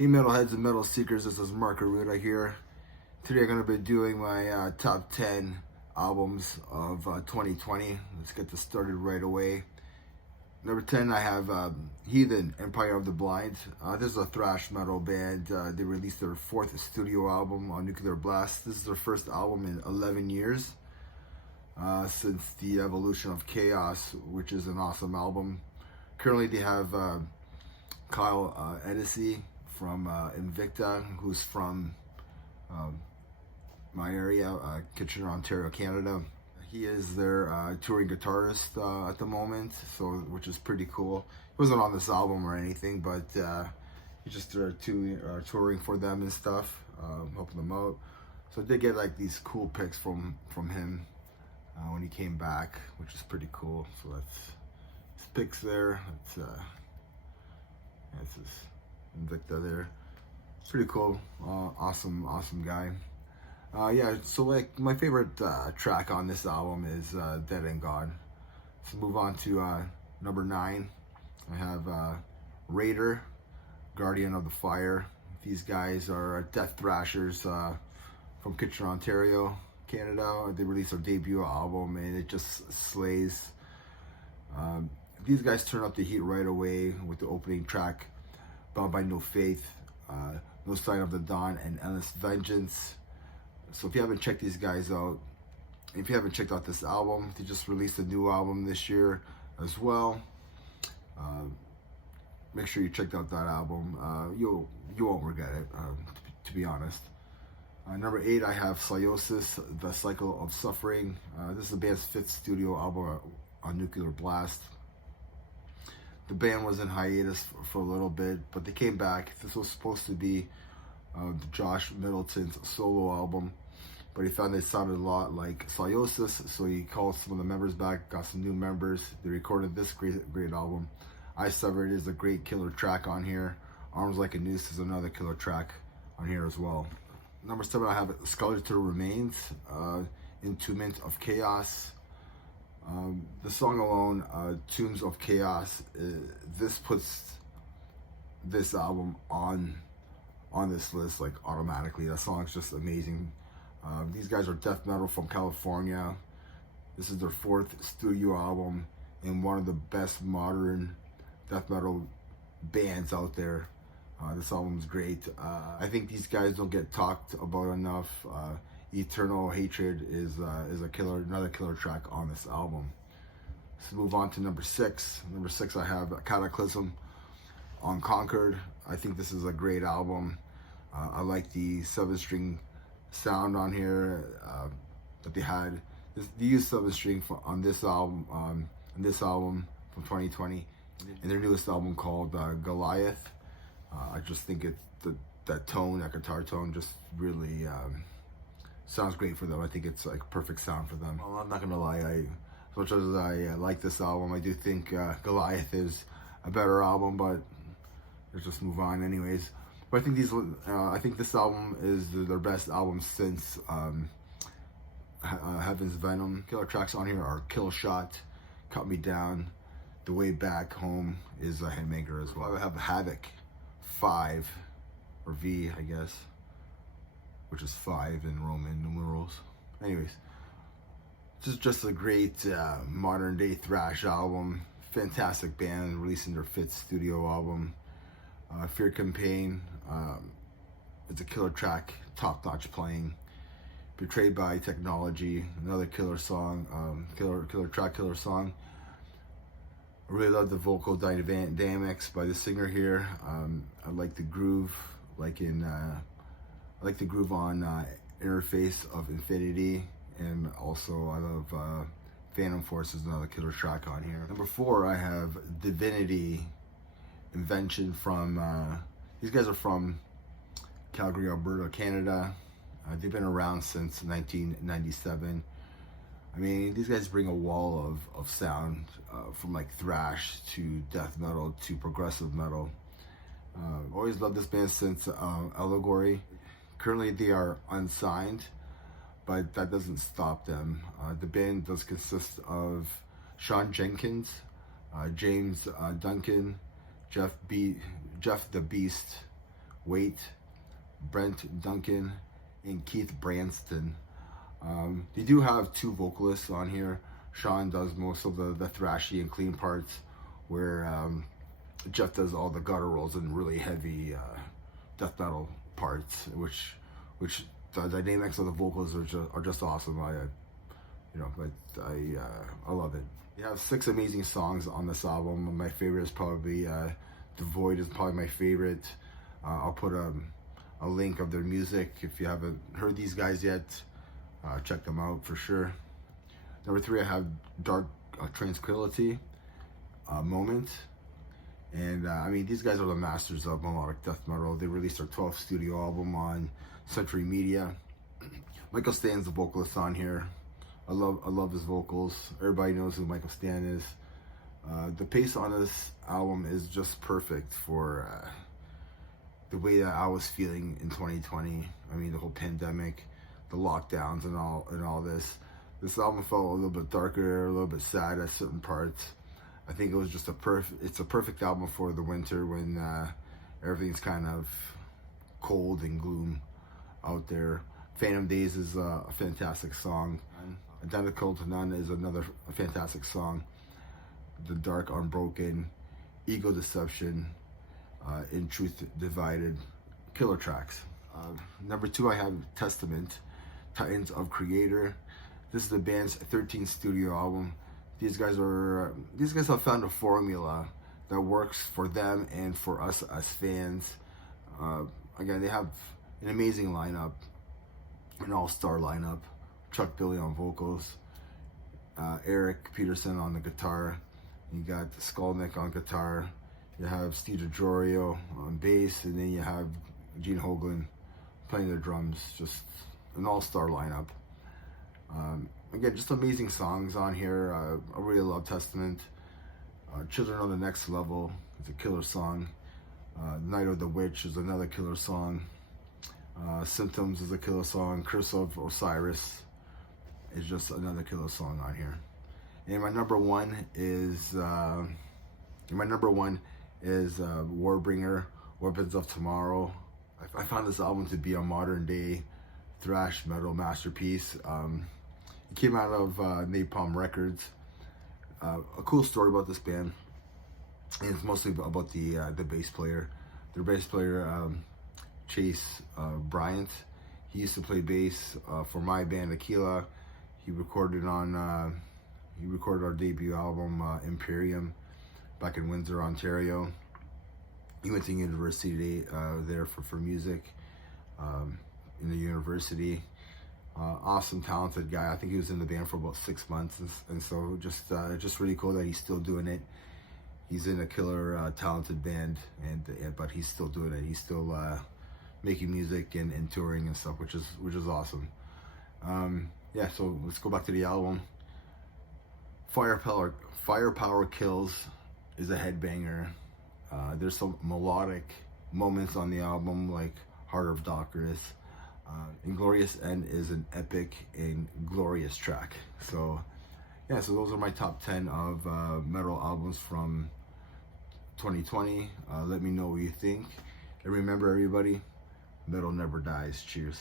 Hey metalheads and metal seekers, this is Mark Aruda here. Today I'm going to be doing my top 10 albums of 2020. Let's get this started right away. Number 10 I have Heathen, Empire of the Blind. This is a thrash metal band. They released their 4th studio album on Nuclear Blast. This is their first album in 11 years since the Evolution of Chaos, which is an awesome album. Currently they have Kyle Edessy from Invicta, who's from my area, Kitchener, Ontario, Canada. He is their touring guitarist at the moment, so which is pretty cool. He wasn't on this album or anything, but he just touring for them and stuff, helping them out. So I did get like these cool pics from him when he came back, which is pretty cool. So that's his pics there. That's his Invicta there. It's pretty cool. Awesome guy. Yeah, so like my favorite track on this album is Dead and Gone. Let's move on to number 9. I have Raider, Guardian of the Fire. These guys are Death Thrashers from Kitchener, Ontario, Canada. They released their debut album and it just slays. These guys turn up the heat right away with the opening track, Bound by No Faith, No Sign of the Dawn, and Endless Vengeance. So if you haven't checked these guys out, if you haven't checked out this album, they just released a new album this year as well. Make sure you check out that album. You won't regret it, to be honest. Number 8, I have Sosis, The Cycle of Suffering. This is the band's 5th studio album on Nuclear Blast. The band was in hiatus for a little bit, but they came back. This was supposed to be Josh Middleton's solo album, but he found it sounded a lot like Sosis, so he called some of the members back, got some new members. They recorded this great album. I Severed is a great killer track on here. Arms Like a Noose is another killer track on here as well. Number 7, I have Skeletal Remains, Entombment of Chaos. The song alone, Tombs of Chaos, this puts this album on this list like automatically. That song's just amazing. These guys are death metal from California. This is their 4th studio album and one of the best modern death metal bands out there. This album's great. I think these guys don't get talked about enough. Eternal Hatred is another killer track on this album. Let's move on to number 6. Number 6, I have Cataclysm, Unconquered. I think this is a great album. I like the 7-string sound on here that they had. They used 7-string on this album, from 2020, and their newest album called Goliath. I just think that tone, that guitar tone, just really sounds great for them. I think it's like perfect sound for them. Well, I'm not gonna lie, as much as I like this album, I do think Goliath is a better album, but let's just move on anyways. But I think this album is their best album since Heaven's Venom. Killer tracks on here are Kill Shot, Cut Me Down, The Way Back Home is a headmaker as well. I have Havoc 5, or V, I guess, which is 5 in Roman numerals. Anyways, this is just a great modern day thrash album. Fantastic band releasing their 5th studio album. Fear Campaign, it's a killer track, top notch playing. Betrayed by Technology, another killer song, killer song. I really love the vocal dynamics by the singer here. I like the groove, I like the groove on Interface of Infinity, and also I love Phantom Force is another killer track on here. Number 4, I have Divinity Invention from, these guys are from Calgary, Alberta, Canada. They've been around since 1997. I mean, these guys bring a wall of sound from like thrash to death metal to progressive metal. Always loved this band since Allegory. Currently they are unsigned, but that doesn't stop them. The band does consist of Sean Jenkins, James Duncan, Jeff the Beast Waite, Brent Duncan, and Keith Branston. They do have 2 vocalists on here. Sean does most of the thrashy and clean parts, where Jeff does all the gutturals and really heavy death metal parts, which the dynamics of the vocals are just awesome. I love it. They have 6 amazing songs on this album. My favorite is probably The Void is probably my favorite. I'll put a link of their music if you haven't heard these guys yet. Check them out for sure. Number 3, I have Dark Tranquility Moment. And I mean, these guys are the masters of melodic death metal. They released their 12th studio album on Century Media. Michael Stan's the vocalist on here. I love his vocals. Everybody knows who Michael Stan is. The pace on this album is just perfect for the way that I was feeling in 2020. I mean, the whole pandemic, the lockdowns, and all this. This album felt a little bit darker, a little bit sad at certain parts. I think it was just it's a perfect album for the winter when everything's kind of cold and gloom out there. Phantom Days is a fantastic song. Identical to None is another fantastic song. The Dark Unbroken, Ego Deception, In Truth Divided, killer tracks. Number 2, I have Testament, Titans of Creator. This is the band's 13th studio album. These guys have found a formula that works for them and for us as fans. Again, they have an amazing lineup, an all-star lineup. Chuck Billy on vocals, Eric Peterson on the guitar. You got Skolnick on guitar. You have Steve DiGiorio on bass, and then you have Gene Hoglan playing the drums. Just an all-star lineup. Again, just amazing songs on here. I really love Testament. Children on the Next Level is a killer song. Night of the Witch is another killer song. Symptoms is a killer song. Curse of Osiris is just another killer song on here. And my number one is Warbringer, Weapons of Tomorrow. I found this album to be a modern day thrash metal masterpiece. It came out of Napalm Records. A cool story about this band, and it's mostly about the bass player. Their bass player, Chase Bryant, he used to play bass for my band Aquila. He recorded our debut album Imperium back in Windsor, Ontario. He went to university there for music in the university. Awesome, talented guy. I think he was in the band for about 6 months, and so just really cool that he's still doing it. He's in a killer, talented band, but he's still doing it. He's still making music and touring and stuff, which is awesome. Yeah, so let's go back to the album. Firepower Kills is a headbanger. There's some melodic moments on the album, like Heart of Darkness. Inglorious End is an epic and glorious track. So yeah, so those are my top 10 of metal albums from 2020. Let me know what you think. And remember, everybody, metal never dies. Cheers.